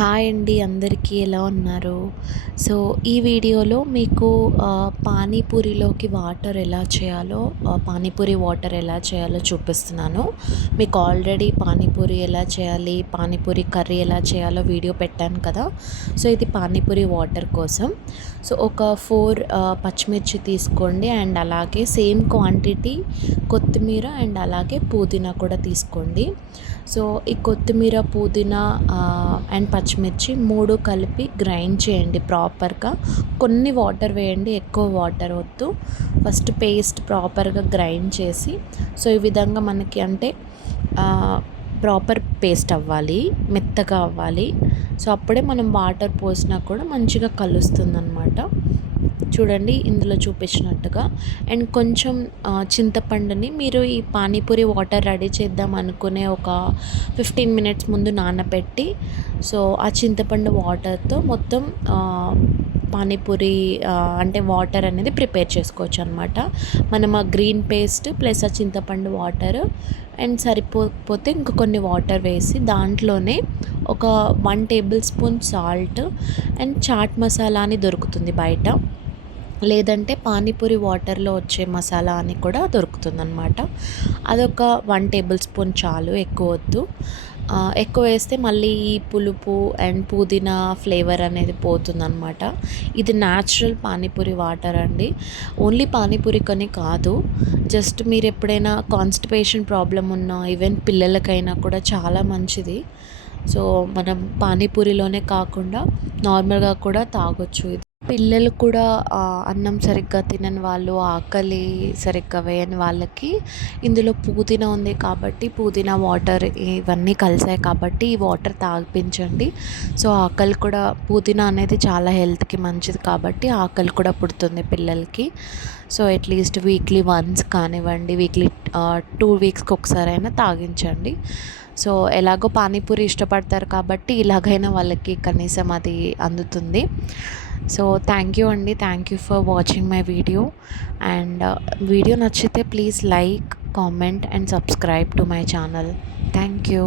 Hi అండి, అందరికీ ఎలా ఉన్నారు? సో ఈ వీడియోలో మీకు పానీపూరిలోకి వాటర్ ఎలా చేయాలో పానీపూరి వాటర్ ఎలా చేయాలో చూపిస్తున్నాను. మీకు ఆల్రెడీ పానీపూరి ఎలా చేయాలి, పానీపూరి కర్రీ ఎలా చేయాలో వీడియో పెట్టాను కదా. సో ఇది పానీపూరి వాటర్ కోసం. సో ఒక 4 పచ్చిమిర్చి తీసుకోండి, అండ్ అలాగే సేమ్ క్వాంటిటీ కొత్తిమీర అండ్ అలాగే పుదీనా కూడా తీసుకోండి. సో ఈ కొత్తిమీర, పుదీనా అండ్ పచ్చిమిర్చి 3 కలిపి గ్రైండ్ చేయండి ప్రాపర్గా. కొన్ని వాటర్ వేయండి, ఎక్కువ వాటర్ వద్దు. ఫస్ట్ పేస్ట్ ప్రాపర్గా గ్రైండ్ చేసి, సో ఈ విధంగా మనకి అంటే ప్రాపర్ పేస్ట్ అవ్వాలి, మెత్తగా అవ్వాలి. సో అప్పుడే మనం వాటర్ పోసినా కూడా మంచిగా కలుస్తుందన్నమాట. చూడండి ఇందులో చూపించినట్టుగా. అండ్ కొంచెం చింతపండుని మీరు ఈ పానీపూరి వాటర్ రెడీ చేద్దాం అనుకునే ఒక 15 మినిట్స్ ముందు నానబెట్టి, సో ఆ చింతపండు వాటర్తో మొత్తం పానీపూరి అంటే వాటర్ అనేది ప్రిపేర్ చేసుకోవచ్చు అనమాట. మనం ఆ గ్రీన్ పేస్ట్ ప్లస్ ఆ చింతపండు వాటర్ అండ్ సరిపోతే ఇంకా కొన్ని వాటర్ వేసి దాంట్లోనే ఒక 1 table spoon salt and chaat masala అని దొరుకుతుంది బయట, లేదంటే పానీపూరి వాటర్లో వచ్చే మసాలా అని కూడా దొరుకుతుందన్నమాట. అదొక 1 టేబుల్ స్పూన్ చాలు, ఎక్కువ వద్దు. ఎక్కువ వేస్తే మళ్ళీ ఈ పులుపు అండ్ పుదీనా ఫ్లేవర్ అనేది పోతుందన్నమాట. ఇది న్యాచురల్ పానీపూరి వాటర్ అండి. ఓన్లీ పానీపూరికని కాదు, జస్ట్ మీరు ఎప్పుడైనా కాన్స్టిపేషన్ ప్రాబ్లం ఉన్నా, ఈవెన్ పిల్లలకైనా కూడా చాలా మంచిది. సో మనం పానీపూరిలోనే కాకుండా నార్మల్గా కూడా తాగొచ్చు ఇది. పిల్లలు కూడా అన్నం సరిగ్గా తినని వాళ్ళు, ఆకలి సరిగ్గా వేయని వాళ్ళకి ఇందులో పుదీనా ఉంది కాబట్టి, పుదీనా వాటర్ ఇవన్నీ కలిసాయి కాబట్టి ఈ వాటర్ తాగిపించండి. సో ఆకలి కూడా, పుదీనా అనేది చాలా హెల్త్కి మంచిది కాబట్టి ఆకలి కూడా పుడుతుంది పిల్లలకి. సో అట్లీస్ట్ వీక్లీ వన్స్ కానివ్వండి, వీక్లీ 2 వీక్స్కి ఒకసారైనా తాగించండి. సో ఎలాగో పానీపూరి ఇష్టపడతారు కాబట్టి ఇలాగైనా వాళ్ళకి కనీసం అది అందుతుంది. సో థ్యాంక్ యూ అండి, thank you for watching my video. And video నచ్చితే please like, comment and subscribe to my channel. Thank you.